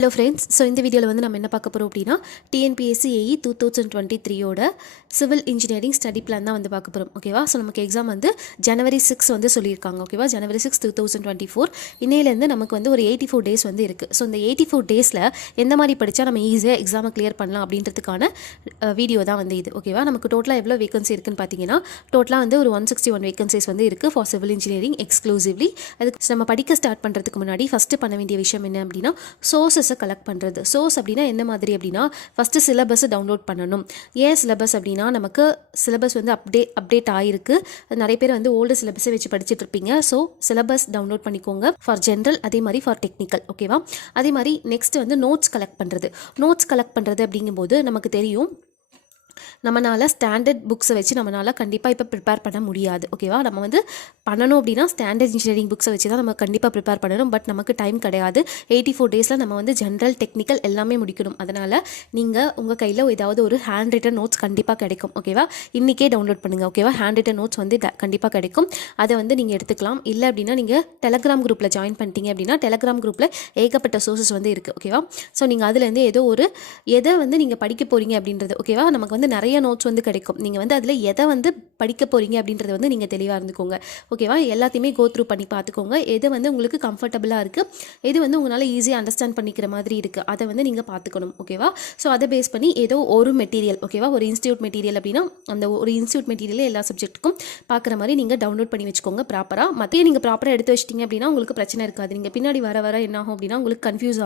Hello friends, so இந்த வீடியோல வந்து நம்ம என்ன பார்க்க போறோம் அப்படினா TNPSC AE 2023 ஓட சிவில் இன்ஜினியரிங் ஸ்டடி பிளான் தான் வந்து பார்க்க போறோம். ஓகேவா? சோ நமக்கு எக்ஸாம் வந்து ஜனவரி 6 வந்து சொல்லிருக்காங்க. ஓகேவா? ஜனவரி 6 2024 இன்னையில இருந்து நமக்கு வந்து ஒரு 84 டேஸ் வந்து இருக்கு. சோ இந்த 84 டேஸ்ல எந்த மாதிரி படிச்சா நம்ம ஈஸியா எக்ஸாமை கிளியர் பண்ணலாம் அப்படின்றதுக்கான வீடியோ தான் வந்து இது. ஓகேவா? நமக்கு டோட்டலா எவ்வளவு வேகன்சி இருக்குன்னு பாத்தீங்கன்னா டோட்டலா வந்து ஒரு 161 வேகன்சிஸ் வந்து இருக்கு ஃபார் சிவில் இன்ஜினியரிங் எக்ஸ்க்ளூசிவ்லி. அதுக்கு நம்ம படிக்க ஸ்டார்ட் பண்றதுக்கு முன்னாடி ஃபர்ஸ்ட் பண்ண வேண்டிய விஷயம் என்ன அப்படினா சோர்சஸ் கலெக்ட் பண்ணுறது. சோர்ஸ் அப்படின்னா என்ன மாதிரி அப்படின்னா ஃபஸ்ட்டு சிலபஸை டவுன்லோட் பண்ணணும். ஏன் சிலபஸ் அப்படின்னா நமக்கு சிலபஸ் வந்து அப்டேட் ஆகிருக்கு. நிறைய பேர் வந்து ஓல்டு சிலபஸை வச்சு படிச்சுட்டு இருப்பீங்க. ஸோ சிலபஸ் டவுன்லோட் பண்ணிக்கோங்க ஃபார் ஜென்ரல், அதே மாதிரி ஃபார் டெக்னிக்கல். ஓகேவா? அதே மாதிரி நெக்ஸ்ட் வந்து நோட்ஸ் கலெக்ட் பண்ணுறது. நோட்ஸ் கலெக்ட் பண்ணுறது அப்படிங்கும்போது நமக்கு தெரியும் நம்மளால ஸ்டாண்டர்ட் புக்ஸை வச்சு நம்மளால கண்டிப்பாக இப்போ ப்ரிப்பேர் பண்ண முடியாது. ஓகேவா? நம்ம வந்து பண்ணணும் அப்படின்னா ஸ்டாண்டர்ட் இன்ஜினியரிங் புக்ஸை வச்சு தான் நம்ம கண்டிப்பாக ப்ரிப்பேர் பண்ணணும். பட் நமக்கு டைம் கிடையாது. 84 டேஸில் நம்ம வந்து ஜென்ரல் டெக்னிக்கல் எல்லாமே முடிக்கணும். அதனால் நீங்கள் உங்கள் கையில் ஏதாவது ஒரு ஹேண்ட் ரிட்டன் நோட்ஸ் கண்டிப்பாக கிடைக்கும். ஓகேவா? இன்றைக்கே டவுன்லோட் பண்ணுங்கள். ஓகேவா? ஹேண்ட் ரிட்டன் நோட்ஸ் வந்து கண்டிப்பாக கிடைக்கும். அதை வந்து நீங்கள் எடுத்துக்கலாம். இல்லை அப்படின்னா நீங்கள் டெலகிராம் குரூப்பில் ஜாயின் பண்ணிட்டீங்க அப்படின்னா டெலகிராம் குரூப்பில் ஏகப்பட்ட சோர்சஸ் வந்து இருக்குது. ஓகேவா? ஸோ நீங்கள் அதுலேருந்து எதை வந்து நீங்கள் படிக்க போகிறீங்க அப்படின்றது. ஓகேவா? நமக்கு வந்து நிறைய நோட்ஸ் வந்து கிடைக்கும். நீங்கள் வந்து அதில் எதை வந்து படிக்க போகிறீங்க அப்படின்றத வந்து நீங்கள் தெளிவாக இருந்துக்கோங்க. ஓகேவா? எல்லாத்தையுமே கோ த்ரூ பண்ணி பார்த்துக்கோங்க. எது வந்து உங்களுக்கு கம்ஃபர்டபுளாக இருக்குது, எது வந்து உங்களால் ஈஸியாக அண்டர்ஸ்டாண்ட் பண்ணிக்கிற மாதிரி இருக்குது, அதை வந்து நீங்கள் பார்த்துக்கணும். ஓகேவா? ஸோ அதை பேஸ் பண்ணி ஏதோ ஒரு மெட்டீரியல், ஓகேவா, ஒரு இன்ஸ்டியூட் மெட்டீரியல் அப்படின்னா அந்த ஒரு இன்ஸ்டியூட் மெட்டீரியல் எல்லா சப்ஜெக்ட்டுக்கும் பார்க்குற மாதிரி நீங்கள் டவுன்லோட் பண்ணி வச்சுக்கோங்க ப்ராப்பராக. மற்ற நீங்கள் ப்ராப்பராக எடுத்து வச்சிட்டிங்க அப்படின்னா உங்களுக்கு பிரச்சனை இருக்காது. நீங்கள் பின்னாடி வர என்ன ஆகும் அப்படின்னா உங்களுக்கு கன்ஃபியூஸ்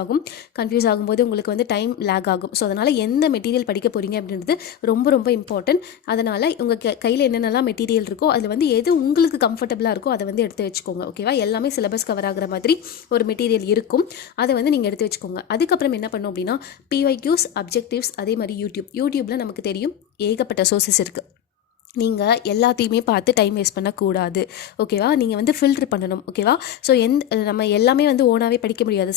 ஆகும்போது உங்களுக்கு வந்து டைம் லேக் ஆகும். ஸோ அதனால் எந்த மெட்டீரியல் படிக்க போகிறீங்க அப்படின்றது ரொம்ப ரொம்ப இம்பார்ட்டன்ட். அதனால் உங்கள் கையில் என்னென்னலாம் மெட்டீரியல் இருக்கோ அதில் வந்து எது உங்களுக்கு கம்ஃபர்டபுளாக இருக்கோ அதை வந்து எடுத்து வச்சுக்கோங்க. ஓகேவா? எல்லாமே சிலபஸ் கவர் ஆகிற மாதிரி ஒரு மெட்டீரியல் இருக்கும். அதை வந்து நீங்கள் எடுத்து வச்சுக்கோங்க. அதுக்கப்புறம் என்ன பண்ணணும் அப்படின்னா PYQs, அப்ஜெக்டிவ்ஸ், அதே மாதிரி யூடியூப்பில் நமக்கு தெரியும் ஏகப்பட்ட சோர்சஸ் இருக்குது. நீங்கள் எல்லாத்தையுமே பார்த்து டைம் வேஸ்ட் பண்ணக்கூடாது. ஓகேவா? நீங்கள் வந்து ஃபில்ட்ரு பண்ணணும். ஓகேவா? ஸோ நம்ம எல்லாமே வந்து ஓனாகவே படிக்க முடியாது.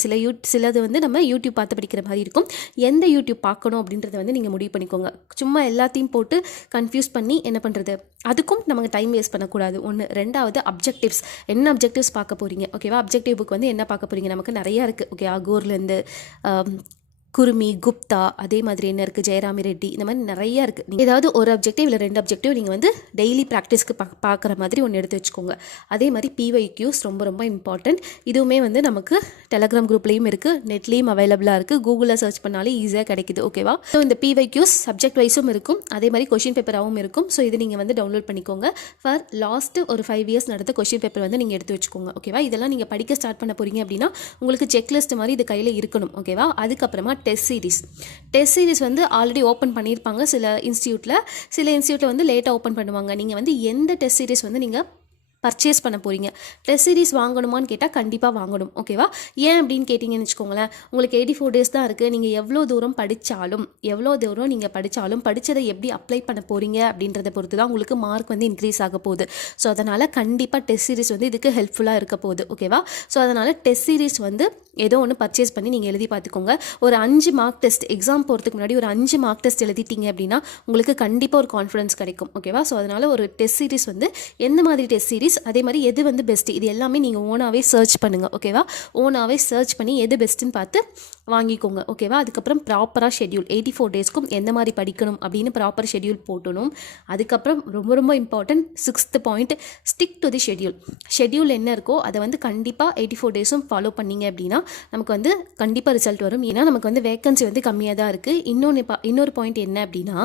சிலது வந்து நம்ம யூடியூப் பார்த்து படிக்கிற மாதிரி இருக்கும். எந்த யூடியூப் பார்க்கணும் அப்படின்றத வந்து நீங்கள் முடிவு பண்ணிக்கோங்க. சும்மா எல்லாத்தையும் போட்டு கன்ஃபியூஸ் பண்ணி என்ன பண்ணுறது, அதுக்கும் நமக்கு டைம் வேஸ்ட் பண்ணக்கூடாது. ஒன்று. ரெண்டாவது அப்ஜெக்டிவ்ஸ். என்ன அப்ஜெக்டிவ்ஸ் பார்க்க போகிறீங்க? ஓகேவா? அப்ஜெக்டிவ் புக் வந்து என்ன பார்க்க போகிறீங்க? நமக்கு நிறையா இருக்குது. ஓகே, அகோர்லேருந்து குருமி, குப்தா, அதே மாதிரி என்ன இருக்குது, ஜெயராமி ரெட்டி, இந்த மாதிரி நிறையா இருக்குது. நீங்கள் ஏதாவது ஒரு அப்ஜெக்டிவ் இல்லை 2 அப்ஜெக்டிவ் நீங்கள் வந்து டெய்லி ப்ராக்டிஸ்க்கு பார்க்குற மாதிரி ஒன்று எடுத்து வச்சுக்கோங்க. அதே மாதிரி PYQs ரொம்ப ரொம்ப இம்பார்ட்டன்ட். இதுவுமே வந்து நமக்கு டெலகிராம் குரூப்லேயும் இருக்குது, நெட்லேயும் அவைலபிளாக இருக்குது. கூகுளில் சர்ச் பண்ணாலே ஈஸியாக கிடைக்குது. ஓகேவா? ஸோ இந்த PYQs சப்ஜெக்ட் வைஸும் இருக்கும், அதே மாதிரி கொஷின் பேப்பராகவும் இருக்கும். ஸோ இது நீங்கள் வந்து டவுன்லோட் பண்ணிக்கோங்க. ஃபார் லாஸ்ட்டு ஒரு 5 இயர்ஸ் நடந்த கொஷின் பேப்பர் வந்து நீங்கள் எடுத்து வச்சுக்கோங்க. ஓகேவா? இதெல்லாம் நீங்கள் படிக்க ஸ்டார்ட் பண்ண போகிறீங்க அப்படின்னா உங்களுக்கு செக்லிஸ்ட் மாதிரி இது கையில் இருக்கணும். ஓகேவா? அதுக்கப்புறமா டெஸ்ட் சீரிஸ் வந்து ஆல்ரெடி ஓப்பன் பண்ணியிருப்பாங்க சில இன்ஸ்டியூட்டில் வந்து லேட்டாக ஓப்பன் பண்ணுவாங்க. நீங்கள் வந்து எந்த டெஸ்ட் சீரிஸ் வந்து நீங்கள் பர்ச்சேஸ் பண்ண போகிறீங்க, டெஸ்ட் சீரிஸ் வாங்கணுமான்னு கேட்டால் கண்டிப்பாக வாங்கணும். ஓகேவா? ஏன் அப்படின்னு கேட்டிங்கன்னு வச்சுக்கோங்களேன், உங்களுக்கு 84 டேஸ் தான் இருக்குது. நீங்கள் எவ்வளோ தூரம் நீங்கள் படித்தாலும் படித்ததை எப்படி அப்ளை பண்ண போகிறீங்க அப்படின்றத பொறுத்து தான் உங்களுக்கு மார்க் வந்து இன்க்ரீஸ் ஆக போகுது. ஸோ அதனால் கண்டிப்பாக டெஸ்ட் சீரிஸ் வந்து இதுக்கு ஹெல்ப்ஃபுல்லாக இருக்க போகுது. ஓகேவா? ஸோ அதனால் டெஸ்ட் சீரிஸ் வந்து ஏதோ ஒன்று பர்ச்சேஸ் பண்ணி நீங்கள் எழுதி பார்த்துக்கோங்க. ஒரு 5 மார்க் டெஸ்ட், எக்ஸாம் போகிறதுக்கு முன்னாடி ஒரு 5 மார்க் டெஸ்ட் எழுதிட்டீங்க அப்படின்னா உங்களுக்கு கண்டிப்பாக ஒரு கான்ஃபிடன்ஸ் கிடைக்கும். ஓகேவா? ஸோ அதனால் ஒரு டெஸ்ட் சீரிஸ் வந்து எந்த மாதிரி டெஸ்ட் சீரிஸ், அதே மாதிரி எது வந்து பெஸ்ட்டு, இது எல்லாமே நீங்கள் ஓனாகவே சர்ச் பண்ணுங்கள். ஓகேவா? ஓனாகவே சர்ச் பண்ணி எது பெஸ்ட்டுன்னு பார்த்து வாங்கிக்கோங்க. ஓகேவா? அதுக்கப்புறம் ப்ராப்பராக ஷெட்யூல் 84 டேஸ்க்கும் எந்த மாதிரி படிக்கணும் அப்படின்னு ப்ராப்பர் ஷெட்யூல் போட்டணும். அதுக்கப்புறம் ரொம்ப ரொம்ப important 6th point, stick to the schedule என்ன இருக்கோ அதை வந்து கண்டிப்பாக 84 டேஸும் ஃபாலோ பண்ணிங்க அப்படின்னா நமக்கு வந்து கண்டிப்பாக ரிசல்ட் வரும். ஏன்னா நமக்கு வந்து வேகன்சி வந்து கம்மியாக தான் இருக்குது. இன்னொரு பாயிண்ட் என்ன அப்படின்னா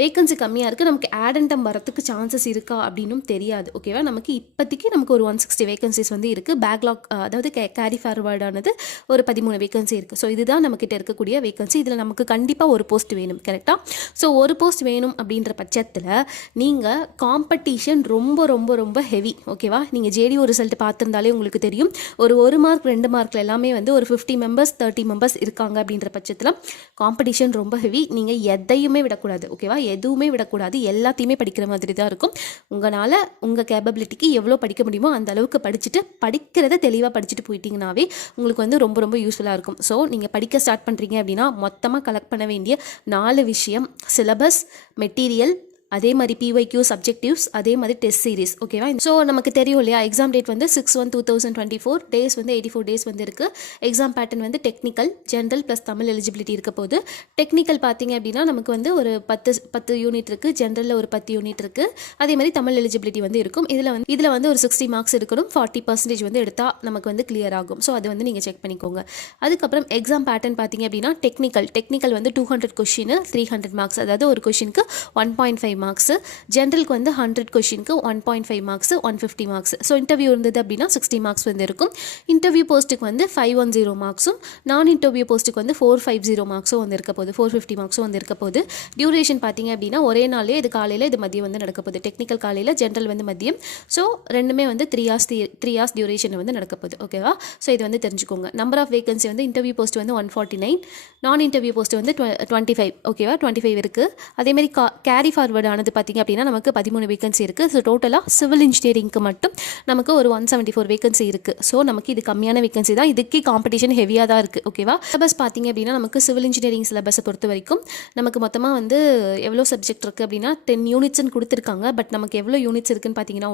வேகன்சி கம்மியாக இருக்குது, நமக்கு ஆட் அண்ட் டம் வரத்துக்கு சான்சஸ் இருக்கா அப்படின்னும் தெரியாது. ஓகேவா? நமக்கு இப்போதைக்கு நமக்கு ஒரு 160 வேகன்சிஸ் வந்து இருக்குது. பேக்லாக் அதாவது கேரி ஃபார்வர்டானது ஒரு 13 வேகன்சி இருக்குது. ஸோ இதுதான் நம்மக்கிட்ட இருக்கக்கூடிய வேகன்சி. இதில் நமக்கு கண்டிப்பாக ஒரு போஸ்ட் வேணும். கரெக்டாக? ஸோ ஒரு போஸ்ட் வேணும் அப்படின்ற பட்சத்தில் நீங்கள் காம்படிஷன் ரொம்ப ரொம்ப ரொம்ப ஹெவி. ஓகேவா? நீங்கள் JDO ரிசல்ட் பார்த்துருந்தாலே உங்களுக்கு தெரியும். ஒரு மார்க் 2 மார்க்கில் எல்லாமே வந்து ஒரு 50 மெம்பர்ஸ் 30 மெம்பர்ஸ் இருக்காங்க அப்படின்ற பட்சத்தில் காம்படிஷன் ரொம்ப ஹெவி. நீங்கள் எதையுமே விடக்கூடாது. ஓகேவா? எதுவுமே விடக்கூடாது. எல்லாத்தையுமே படிக்கிற மாதிரி தான் இருக்கும். உங்களால் உங்கள் கேப்பபிலிட்டிக்கு எவ்வளோ படிக்க முடியுமோ அந்த அளவுக்கு படிக்கிறத தெளிவாக படிச்சுட்டு போயிட்டீங்கன்னாவே உங்களுக்கு வந்து ரொம்ப ரொம்ப யூஸ்ஃபுல்லாக இருக்கும். ஸோ நீங்கள் படிக்க ஸ்டார்ட் பண்ணுறீங்க அப்படின்னா மொத்தமாக கலெக்ட் பண்ண வேண்டிய 4 விஷயம்: சிலபஸ், மெட்டீரியல், அதே மாதிரி PYQ சப்ஜெக்டிவ்ஸ், அதே மாதிரி டெஸ்ட் சீரிஸ். ஓகேவா? ஸோ நமக்கு தெரியும் இல்லையா, எக்ஸாம் டேட் வந்து 6/1/2024, டேஸ் வந்து 84 டேஸ் வந்து இருக்குது. எக்ஸாம் பேட்டர்ன் வந்து technical, general plus Tamil eligibility இருக்க போது. டெக்னிக்கல் பார்த்தீங்க அப்படின்னா நமக்கு வந்து ஒரு 10 யூனிட் இருக்குது, ஜென்ரலில் ஒரு 10 யூனிட் இருக்குது, அதே மாதிரி தமிழ் எலிஜிபிலிட்டி வந்து இருக்கும். இதில் வந்து ஒரு 60 மார்க்ஸ் இருக்கணும். 40% வந்து எடுத்தால் நமக்கு வந்து கிளியர் ஆகும். ஸோ அது வந்து நீங்கள் செக் பண்ணிக்கோங்க. அதுக்கப்புறம் எக்ஸாம் பேட்டர்ன் பார்த்தீங்க அப்படின்னா டெக்னிக்கல் வந்து 200 கொஷின் 300 மார்க்ஸ், அதாவது ஒரு கொஷினுக்கு 1.5 மார்க்ஸ். ஜென்ரலுக்கு வந்து 100 கொஷினுக்கு 1.5 மார்க்ஸ், 150 மார்க்ஸ். ஸோ இன்டர்வியூ இருந்தது அப்படின்னா 60 மார்க்ஸ் வந்து இருக்கும். இன்டர்வியூ போஸ்ட்டுக்கு வந்து 510 மார்க்ஸும், நான் இன்டர்வியூ போஸ்ட்டுக்கு வந்து 450 மார்க்ஸும் வந்து இருக்க போகுது, 450 மார்க்ஸும் வந்து இருக்க போகுது. டியூரேஷன் பார்த்தீங்க அப்படின்னா ஒரே நாளே, இது காலையில் இது மதியம் வந்து நடக்க போகுது. டெக்னிக்கல் காலையில், ஜென்ரல் வந்து மதியம். ஸோ ரெண்டுமே வந்து 3 hours டியூரேஷன் வந்து நடக்க போகுது. ஓகேவா? ஸோ இது வந்து தெரிஞ்சுக்கோங்க. நம்பர் ஆஃப் வேகன்சி வந்து இன்டர்வியூ போஸ்ட் வந்து 149, நான் இன்டர்வியூ போஸ்ட் வந்து 25. ஓகேவா? 25 இருக்குது. அதேமாதிரி கேரி ஃபார்வர்டு ஆனது பார்த்திங்க அப்படின்னா நமக்கு 13 வேகன்சி இருக்குது. ஸோ டோட்டலாக சிவில் இன்ஜினியரிங்க்கு மட்டும் நமக்கு ஒரு 174 வேகன்சி இருக்குது. ஸோ நமக்கு இது கம்மியான வேகன்சி தான், இதுக்கு காம்படிஷன் ஹெவியாக தான் இருக்குது. ஓகேவா? சிலபஸ் பார்த்திங்க அப்படின்னா நமக்கு சிவில் இன்ஜினியரிங் சிலபஸை பொறுத்த வரைக்கும் நமக்கு மொத்தமாக வந்து எவ்வளோ சப்ஜெக்ட் இருக்குது அப்படின்னா 10 யூனிட்ஸ்னு கொடுத்துருக்காங்க. பட் நமக்கு எவ்வளோ யூனிட்ஸ் இருக்குன்னு பார்த்தீங்கன்னா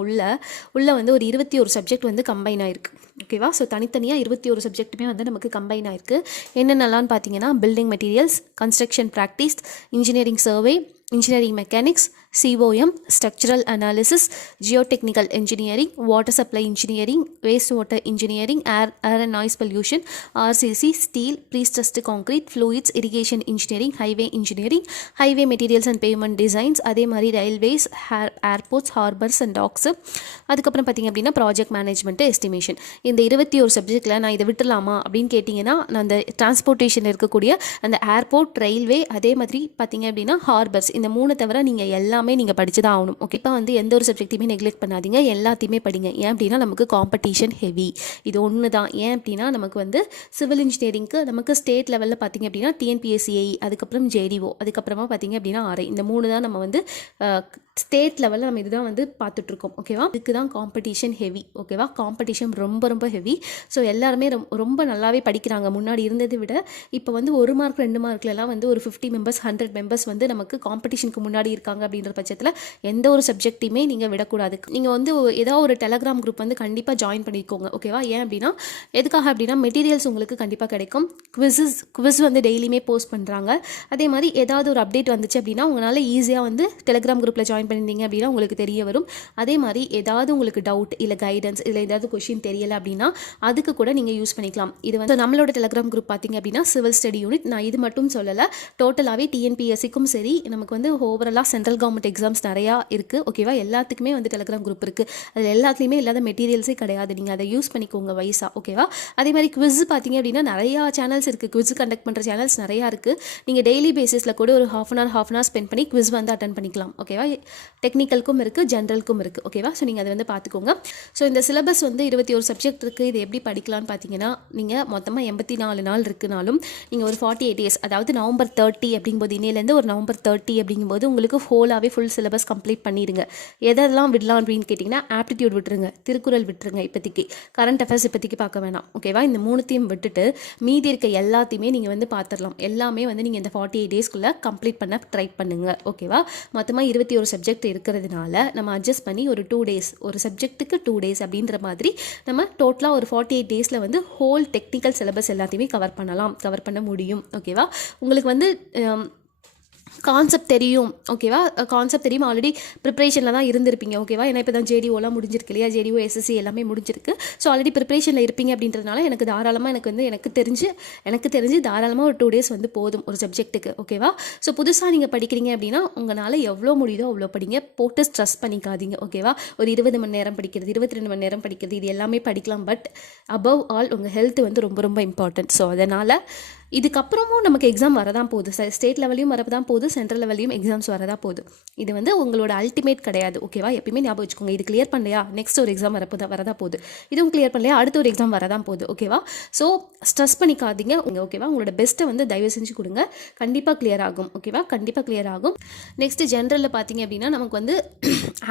உள்ள வந்து ஒரு 21 சப்ஜெக்ட் வந்து கம்பைன் ஆயிருக்கு. ஓகேவா? ஸோ தனித்தனியாக 21 சப்ஜெக்ட்டுமே வந்து நமக்கு கம்பைன் ஆயிருக்கு. என்னென்னலான்னு பார்த்தீங்கன்னா building materials, construction practice, engineering survey, engineering mechanics, COM, structural analysis, geotechnical engineering, water supply engineering, waste water engineering, air and noise pollution, RCC, steel, prestressed concrete, fluids, irrigation engineering, highway materials and pavement designs, அதே மாதிரி railways, airports, harbours and docks. அதுக்கப்புறம் பார்த்திங்க அப்படின்னா project management, estimation. இந்த 21 சப்ஜெக்டில் நான் இதை விட்டுலாமா அப்படின்னு கேட்டிங்கன்னா, நான் அந்த டிரான்ஸ்போர்ட்டேஷன் இருக்கக்கூடிய அந்த ஏர்போர்ட், ரயில்வே, அதே மாதிரி பார்த்திங்க அப்படின்னா ஹார்பர்ஸ், இந்த 3 தவிர நீங்கள் எல்லாமே நீங்கள் படிச்சு தான் ஆகணும். ஓகே, இப்போ வந்து எந்த ஒரு சப்ஜெக்ட்டையுமே நெக்லெக்ட் பண்ணாதீங்க, எல்லாத்தையுமே படிங்க. ஏன் அப்படின்னா நமக்கு காம்படிஷன் ஹெவி. இது ஒன்று தான். ஏன் அப்படின்னா நமக்கு வந்து சிவில் இன்ஜினியரிங்க்கு நமக்கு ஸ்டேட் லெவலில் பார்த்திங்க அப்படின்னா TNPSC, அதுக்கப்புறம் JDO, அதுக்கப்புறமா பார்த்திங்க அப்படின்னா RI, இந்த 3 தான் நம்ம வந்து ஸ்டேட் லெவலில் நம்ம இதுதான் வந்து பார்த்துட்ருக்கோம். ஓகேவா? இதுக்கு தான் காம்படிஷன் ஹெவி. ஓகேவா? காம்படிஷன் ரொம்ப ரொம்ப ஹெவி. ஸோ எல்லாருமே ரொம்ப நல்லாவே படிக்கிறாங்க. முன்னாடி இருந்ததை விட இப்போ வந்து 1 மார்க் 2 மார்க்லலாம் வந்து ஒரு 50 மெம்பர்ஸ் 100 மெம்பர்ஸ் வந்து நமக்கு காம்படிஷனுக்கு முன்னாடி இருக்காங்க. அப்படின்ற பட்சத்தில் எந்த ஒரு சப்ஜெக்ட்டையுமே நீங்கள் விடக்கூடாது. நீங்கள் வந்து ஏதாவது ஒரு டெலகிராம் குரூப் வந்து கண்டிப்பாக ஜாயின் பண்ணிக்கோங்க. ஓகேவா? ஏன் அப்படின்னா எதுக்காக அப்படின்னா மெட்டீரியல்ஸ் உங்களுக்கு கண்டிப்பாக கிடைக்கும். குவிஸ் வந்து டெய்லியுமே போஸ்ட் பண்ணுறாங்க. அதே மாதிரி ஏதாவது ஒரு அப்டேட் வந்துச்சு அப்படின்னா உங்களால் ஈஸியாக வந்து டெலகிராம் குரூப்பில் ஜாயின் பண்ணியிருந்தீங்க அப்படின்னா உங்களுக்கு தெரிய வரும். அதே மாதிரி ஏதாவது உங்களுக்கு டவுட் இல்லை கைடன்ஸ் இல்லை ஏதாவது கொஷின் தெரியலை அப்படின்னா அதுக்கு கூட நீங்கள் யூஸ் பண்ணிக்கலாம். இது வந்து நம்மளோட டெலகிராம் குரூப் பார்த்தீங்க அப்படின்னா சிவில் ஸ்டடி யூனிட். நான் இது மட்டும் சொல்லலை, டோட்டலாகவே TNPSCக்கும் சரி, நமக்கு வந்து ஓவராலாக சென்ட்ரல் கவர்மெண்ட் எக்ஸாம்ஸ் நிறையா இருக்குது. ஓகேவா? எல்லாத்துக்குமே வந்து டெலகிராம் குரூப் இருக்குது. அதில் எல்லாத்துலேயுமே இல்லாத மெட்டீரியல்ஸே கிடையாது. நீங்கள் அதை யூஸ் பண்ணிக்கோங்க வைஸாக. ஓகேவா? அதே மாதிரி குவிஸ் பார்த்தீங்க அப்படின்னா நிறையா சேனல்ஸ் இருக்குது. குவிஸ் கண்டக்ட் பண்ணுற சேனல்ஸ் நிறையா இருக்குது. நீங்கள் டெய்லி பேசிஸில் கூட ஒரு ஹாஃப் அன் ஹவர் ஸ்பெண்ட் பண்ணி குவிஸ் வந்து அட்டன் பண்ணிக்கலாம். ஓகேவா? டெக்னிக்கலுக்கும் இருக்குது, ஜென்ரலுக்கும் இருக்குது. ஓகேவா? ஸோ நீங்கள் அதை வந்து பார்த்துக்கோங்க. ஸோ இந்த சிலபஸ் வந்து 21 சப்ஜெக்ட் இருக்குது. இது எப்படி படிக்கலாம்னு பார்த்தீங்கன்னா, நீங்கள் மொத்தமாக 84 நாள் இருக்குனாலும் நீங்கள் ஒரு 48 டேஸ், அதாவது நவம்பர் 30 அப்படிங்கும்போது, இன்னிலேருந்து ஒரு நவம்பர் 30 அப்படிங்கும்போது உங்களுக்கு ஹோலாகவே ஃபுல் சிலபஸ் கம்ப்ளீட் பண்ணிடுங்க. எதெல்லாம் விடலாம் அப்படின்னு கேட்டிங்கன்னா, ஆப்டிடியூட் விட்டுருங்க, திருக்குறள் விட்டுருங்க, இப்போதைக்கு கரண்ட் அஃபேர்ஸ் இப்போதைக்கு பார்க்க வேணாம். ஓகேவா? இந்த 3த்தையும் விட்டுட்டு மீதி இருக்க எல்லாத்தையுமே நீங்கள் வந்து பார்த்துடலாம். எல்லாமே வந்து நீங்கள் இந்த 48 டேஸ்க்குள்ளே கம்ப்ளீட் பண்ண ட்ரை பண்ணுங்கள். ஓகேவா? மொத்தமாக 21 சப்ஜெக்ட் இருக்கிறதுனால நம்ம அட்ஜஸ்ட் பண்ணி ஒரு 2 டேஸ், ஒரு சப்ஜெக்ட்டுக்கு 2 டேஸ் அப்படின்ற மாதிரி நம்ம டோட்டலாக ஒரு 48 டேஸில் வந்து ஹோல் டெக்னிக்கல் சிலபஸ் எல்லாத்தையுமே கவர் பண்ண முடியும். ஓகேவா? உங்களுக்கு வந்து கான்செப்ட் தெரியும். ஓகேவா? கான்செப்ட் தெரியும், ஆல்ரெடி ப்ரிப்ரேஷனில் தான் இருந்திருப்பீங்க. ஓகேவா? ஏன்னா இப்போ தான் JDOலாம் முடிஞ்சிருக்கு இல்லையா, JDO SSC எல்லாமே முடிஞ்சிருக்கு. ஸோ ஆல்ரெடி ப்ரிப்ரேஷனில் இருப்பீங்க அப்படின்றதுனால எனக்கு தெரிஞ்சு தாராளமாக ஒரு 2 டேஸ் வந்து போதும் ஒரு சப்ஜெக்ட்டுக்கு. ஓகேவா? ஸோ புதுசாக நீங்கள் படிக்கிறீங்க அப்படின்னா உங்களால் எவ்வளோ முடியுதோ அவ்வளோ படிங்க, போட்டு ஸ்ட்ரெஸ் பண்ணிக்காதீங்க. ஓகேவா? ஒரு 20 மணி நேரம் படிக்கிறது, 22 மணி நேரம் படிக்கிறது, இது எல்லாமே படிக்கலாம். பட் அபவ் ஆல் உங்கள் ஹெல்த் வந்து ரொம்ப ரொம்ப இம்பார்ட்டன்ட். ஸோ அதனால் இதுக்கப்புறமும் நமக்கு எக்ஸாம் வரதான் போகுது. ஸ்டேட் லெவலையும் வரதான் போகுது, சென்ட்ரல் லெவலையும் எக்ஸாம்ஸ் வரதான் போகுது. இது வந்து உங்களோட அல்டிமேட் கிடையாது. ஓகேவா? எப்பயுமே ஞாபகம் வச்சுக்கோங்க. இது கிளியர் பண்ணலையா, நெக்ஸ்ட் ஒரு எக்ஸாம் வரதான் போகுது. இதுவும் கிளியர் பண்ணலையா, அடுத்த ஒரு எக்ஸாம் வரதான் போகுது. ஓகேவா? ஸோ ஸ்ட்ரெஸ் பண்ணிக்காதீங்க. ஓகேவா? உங்களோட பெஸ்ட்டை வந்து தயவு செஞ்சு கொடுங்க. கண்டிப்பாக கிளியர் ஆகும். ஓகேவா? கண்டிப்பாக கிளியர் ஆகும். நெக்ஸ்ட் ஜென்ரலில் பார்த்தீங்க அப்படின்னா நமக்கு வந்து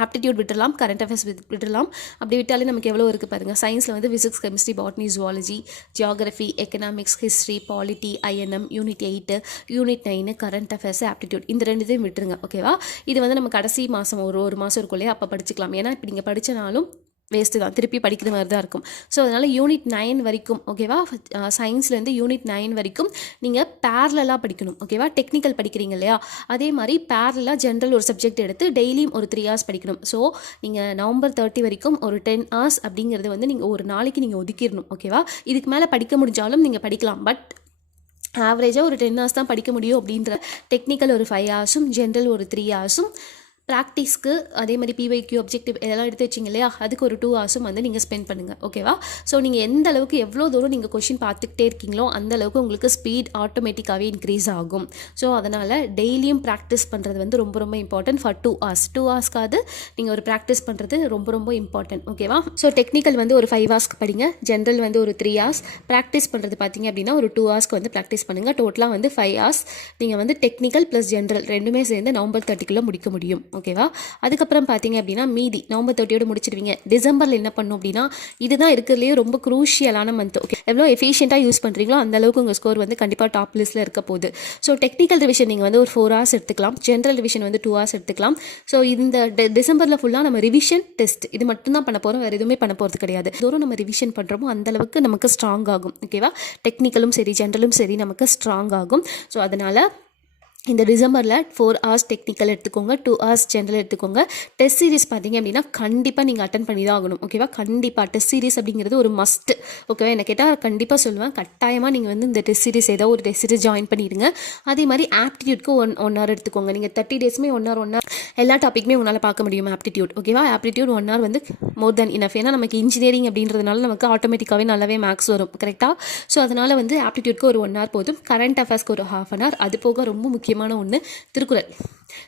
ஆப்டிடியூட் விட்டுடலாம், கரண்ட் அஃபேர்ஸ் விட்டுடலாம். அப்படி விட்டாலே நமக்கு எவ்வளோ இருக்குது பாருங்கள். சயின்ஸில் வந்து physics, chemistry, botany, zoology, geography, economics, history, polity, polity, INM, unit 8, unit 9, current affairs, aptitude இந்த ரெண்டுத்தையும் விட்டுருங்க. ஓகேவா? இது வந்து நம்ம கடைசி மாதம் ஒரு மாதம் இருக்கும் இல்லையா, அப்போ படிச்சுக்கலாம். ஏன்னா இப்போ நீங்கள் படித்தனாலும் வேஸ்ட்டு தான், திருப்பி படிக்கிற மாதிரி தான் இருக்கும். ஸோ அதனால் யூனிட் 9 வரைக்கும், ஓகேவா, சயின்ஸ்லேருந்து யூனிட் 9 வரைக்கும் நீங்கள் பேரலாக படிக்கணும். ஓகேவா? டெக்னிக்கல் படிக்கிறீங்க இல்லையா, அதே மாதிரி பேரலாக ஜென்ரல் ஒரு சப்ஜெக்ட் எடுத்து டெய்லியும் ஒரு 3 hours படிக்கணும். ஸோ நீங்கள் நவம்பர் 30 வரைக்கும் ஒரு 10 hours அப்படிங்கிறது வந்து நீங்கள் ஒரு நாளைக்கு நீங்கள் ஒதுக்கிடணும். ஓகேவா? இதுக்கு மேலே படிக்க முடிஞ்சாலும் நீங்கள் படிக்கலாம். பட் ஆவரேஜாக ஒரு 10 hours தான் படிக்க முடியும். அப்படின்ற டெக்னிக்கல் ஒரு 5 hours, ஜென்ரல் ஒரு 3 hours, ப்ராக்டிஸ்க்கு அதே மாதிரி பிவைக்யூ அப்ஜெக்டிவ் இதெல்லாம் எடுத்து வச்சிங்க இல்லையா, அதுக்கு ஒரு 2 hours வந்து நீங்கள் ஸ்பெண்ட் பண்ணுங்கள். ஓகேவா? ஸோ நீங்கள் எந்த அளவுக்கு எவ்வளோ தூரம் நீங்கள் கொஷின் பார்த்துக்கிட்டே இருக்கீங்களோ அந்த அளவுக்கு உங்களுக்கு ஸ்பீட் ஆட்டோமேட்டிக்காகவே இன்க்ரீஸ் ஆகும். ஸோ அதனால் டெய்லியும் ப்ராக்டிஸ் பண்ணுறது வந்து ரொம்ப ரொம்ப இம்பார்ட்டன்ட். ஃபார் 2 hours 2 hours நீங்கள் ஒரு ப்ராக்டிஸ் பண்ணுறது ரொம்ப ரொம்ப இம்பார்ட்டன்ட். ஓகேவா? ஸோ டெக்னிக்கல் வந்து ஒரு 5 hours படிங்க, ஜென்ரல் வந்து ஒரு 3 hours, ப்ராக்டிஸ் பண்ணுறது பார்த்தீங்க அப்படின்னா ஒரு 2 hours வந்து ப்ராக்டிஸ் பண்ணுங்கள். டோட்டலாக வந்து 5 hours நீங்கள் வந்து டெக்னிக்கல் ப்ளஸ் ஜென்ரல் ரெண்டுமே சேர்ந்து நவம்பர் 30 முடிக்க முடியும். ஓகேவா? அதுக்கப்புறம் பார்த்தீங்க அப்படின்னா மீதி நவம்பர் 30 முடிச்சிடுவீங்க. டிசம்பரில் என்ன பண்ணும் அப்படின்னா, இதுதான் இருக்கிறதுலேயே ரொம்ப குரூஷியலான மந்த். ஓகே, எவ்வளோ எஃபிஷியண்டாக யூஸ் பண்ணுறீங்களோ அந்த அளவுக்கு உங்கள் ஸ்கோர் வந்து கண்டிப்பாக டாப் லிஸ்ட்டில் இருக்க போகுது. ஸோ டெக்னிக்கல் ரிவிஷன் நீங்கள் வந்து ஒரு 4 hours எடுத்துக்கலாம், ஜென்ரல் ரிவிஷன் வந்து 2 hours எடுத்துக்கலாம். ஸோ இந்த டிசம்பரில் ஃபுல்லாக நம்ம ரிவிஷன் டெஸ்ட் இது மட்டும் தான் பண்ண போகிறோம், வேறு எதுவுமே பண்ண போகிறது கிடையாது. தூரம் நம்ம ரிவிஷன் பண்ணுறோமோ அந்த அளவுக்கு நமக்கு ஸ்ட்ராங் ஆகும். ஓகேவா? டெக்னிக்கலும் சரி ஜென்ரலும் சரி நமக்கு ஸ்ட்ராங் ஆகும். ஸோ அதனால் இந்த டிசம்பரில் 4 hours டெக்னிக்கல் எடுத்துக்கோங்க, 2 hours ஜென்ரல் எடுத்துக்கோங்க. டெஸ்ட் சீரிஸ் பார்த்தீங்க அப்படின்னா கண்டிப்பாக நீங்கள் அட்டன் பண்ணி தான் ஆகணும். ஓகேவா? கண்டிப்பாக டெஸ்ட் சீரிஸ் அப்படிங்கிறது ஒரு மஸ்ட். ஓகேவா? என்ன கேட்டால் கண்டிப்பாக சொல்லுவேன், கட்டாயமாக நீங்கள் வந்து இந்த டெஸ்ட் சீரிஸ் ஏதோ ஒரு டெஸ்ட் சீரிஸ் ஜாயின் பண்ணிடுங்க. அதே மாதிரி ஆப்டிடியூட்க்கு ஒன் hour எடுத்துக்கோங்க. நீங்கள் 30 daysமே 1 hour எல்லா டாப்பிக்குமே உங்களால் பார்க்க முடியும் ஆப்டிடியூட். ஓகேவா? ஆப்டிடியூட் 1 hour வந்து மோர் தென் இனஃப். ஏன்னா நமக்கு இன்ஜினியரிங் அப்படின்றதுனால நமக்கு ஆட்டோமேட்டிக்காகவே நல்லாவே மேக்ஸ் வரும். கரெக்டாக? ஸோ அதனால் வந்து ஆப்டிடியூட்க்கு ஒரு 1 hour போதும். கரண்ட் அஃபேர்ஸ்க்கு ஒரு 1/2 hour. அது போக ரொம்ப முக்கியமான ஒன்று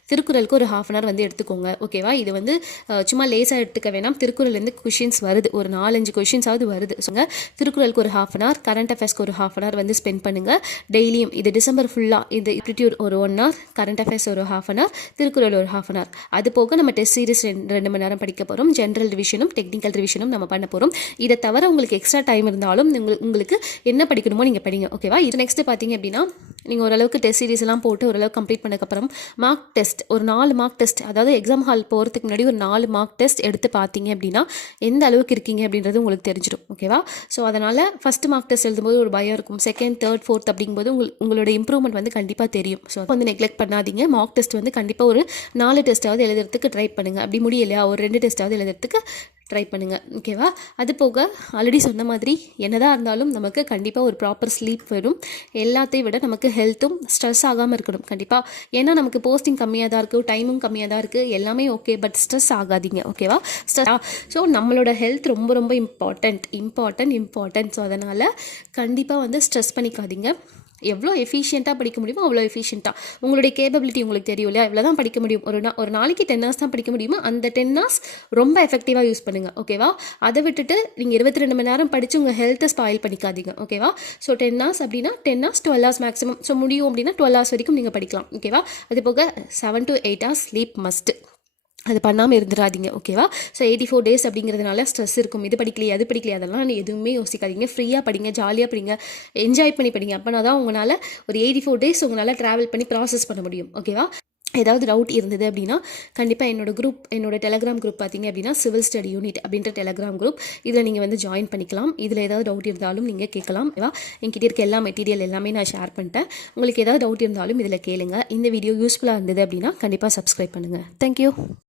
திருக்குறளுக்கு ஒரு 1/2 hour வந்து எடுத்துக்கோங்க. ஓகேவா? இது வந்து சும்மா லேசாக எடுத்துக்க வேணாம். திருக்குறள்லேருந்து கொஷின்ஸ் வருது, ஒரு 4-5 கொஷின்ஸாவது வருது. ஸோ திருக்குறளுக்கு ஒரு 1/2 hour, கரண்ட் அஃபேர்ஸ்க்கு ஒரு 1/2 hour வந்து ஸ்பெண்ட் பண்ணுங்கள் டெய்லியும். இது டிசம்பர் ஃபுல்லாக இது ஆப்டிடியூட் ஒரு 1 hour, கரண்ட் அஃபேர்ஸ் ஒரு 1/2 hour, திருக்குறள் ஒரு 1/2 hour. அது போக நம்ம டெஸ்ட் சீரிஸ் 2 மணி நேரம் படிக்க போகிறோம். ஜென்ரல் ரிவிஷனும் டெக்னிக்கல் ரிவிஷனும் நம்ம பண்ண போகிறோம். இதை தவிர உங்களுக்கு எக்ஸ்ட்ரா டைம் இருந்தாலும் உங்களுக்கு என்ன படிக்கணுமோ நீங்கள் படிங்க. ஓகேவா? இது நெக்ஸ்ட் பார்த்தீங்க அப்படின்னா, நீங்கள் ஓரளவுக்கு டெஸ்ட் சீரிஸ் எல்லாம் போட்டு ஓரளவுக்கு கம்ப்ளீட் பண்ணக்கப்புறம் மார்க் டெஸ்ட் ஒரு 4 மார்க் டெஸ்ட், அதாவது எக்ஸாம் ஹால் போகிறதுக்கு முன்னாடி ஒரு 4 மார்க் டெஸ்ட் எடுத்து பார்த்தீங்க அப்படின்னா எந்த அளவுக்கு இருக்கீங்க அப்படின்றது உங்களுக்கு தெரிஞ்சிடும். ஓகேவா? ஸோ அதனால் ஃபஸ்ட்டு மார்க் டெஸ்ட் எழுதும்போது ஒரு பயம் இருக்கும், செகண்ட், தேர்ட், ஃபோர்த் அப்படிங்கும்போது உங்களோட இம்ப்ரூவ்மெண்ட் வந்து கண்டிப்பாக தெரியும். ஸோ வந்து நெக்லெக்ட் பண்ணாதீங்க. மார்க் டெஸ்ட் வந்து கண்டிப்பாக ஒரு 4 டெஸ்ட்டாவது எழுதுறதுக்கு ட்ரை பண்ணுங்கள். அப்படி முடியலையா ஒரு 2 டெஸ்ட்டாவது எழுதுறதுக்கு ட்ரை பண்ணுங்கள். ஓகேவா? அது போக ஆல்ரெடி சொன்ன மாதிரி என்னதான் இருந்தாலும் நமக்கு கண்டிப்பாக ஒரு ப்ராப்பர் ஸ்லீப் வரும். எல்லாத்தையும் விட நமக்கு ஹெல்த்தும் ஸ்ட்ரெஸ் ஆகாமல் இருக்கணும் கண்டிப்பாக. ஏன்னா நமக்கு போஸ்டிங் கம்மியாக தான் இருக்குது, டைமும் கம்மியாக தான் இருக்குது, எல்லாமே ஓகே. பட் ஸ்ட்ரெஸ் ஆகாதீங்க. ஓகேவா? ஸோ நம்மளோட ஹெல்த் ரொம்ப ரொம்ப இம்பார்ட்டன்ட். ஸோ அதனால் கண்டிப்பாக வந்து ஸ்ட்ரெஸ் பண்ணிக்காதீங்க. எவ்வளோ எஃபிஷியண்ட்டாக படிக்க முடியுமோ அவ்வளோ எஃபிஷியண்ட்டாக உங்களுடைய கேப்பபிலிட்டி உங்களுக்கு தெரியும் இல்லையா, இவ்வளோ தான் படிக்க முடியும். ஒரு நாளைக்கு 10 hours தான் படிக்க முடியுமோ அந்த 10 hours ரொம்ப எஃபெக்டிவாக யூஸ் பண்ணுங்கள். ஓகேவா? அதை விட்டுட்டு நீங்கள் 22 மணி நேரம் படித்து உங்கள் ஹெல்த்தை ஸ்பாயில் பண்ணிக்காதீங்க. ஓகேவா? ஸோ 10 hours அப்படின்னா 10 hours 12 hours மேக்ஸிமம். ஸோ முடியும் அப்படின்னா 12 hours வரைக்கும் நீங்கள் படிக்கலாம். ஓகேவா? அது போக 7 to 8 hours ஸ்லீப் மஸ்ட்டு. அது பண்ணாமல் இருந்துடாதீங்க. ஓகேவா? ஸோ 84 days அப்படிங்கிறதுனால ஸ்ட்ரெஸ் இருக்கும், இது படிக்கலையே அது படிக்கலையே அதெல்லாம் எதுவுமே யோசிக்காதீங்க. ஃப்ரீயாக படிங்க, ஜாலியாக படிங்க, என்ஜாய் பண்ணி படிங்க. அப்போனா தான் உங்களால் ஒரு 84 days உங்களால் ட்ராவல் பண்ணி ப்ராசஸ் பண்ண முடியும். ஓகேவா? ஏதாவது டவுட் இருந்தது அப்படின்னா கண்டிப்பாக என்னோட டெலகிராம் குரூப் பார்த்தீங்க அப்படின்னா சிவில் ஸ்டடி யூனிட் அப்படின்ற டெலகிராம் குரூப், இதில் நீங்கள் வந்து ஜாயின் பண்ணிக்கலாம். இதில் ஏதாவது டவுட் இருந்தாலும் நீங்கள் கேட்கலாம். ஓகேவா? என்கிட்ட இருக்க எல்லா மெட்டீரியல் எல்லாமே நான் ஷேர் பண்ணிட்டேன். உங்களுக்கு ஏதாவது டவுட் இருந்தாலும் இதில் கேளுங்க. இந்த வீடியோ யூஸ்ஃபுல்லாக இருந்தது அப்படின்னா கண்டிப்பாக சப்ஸ்கிரைப் பண்ணுங்கள். தேங்க்யூ.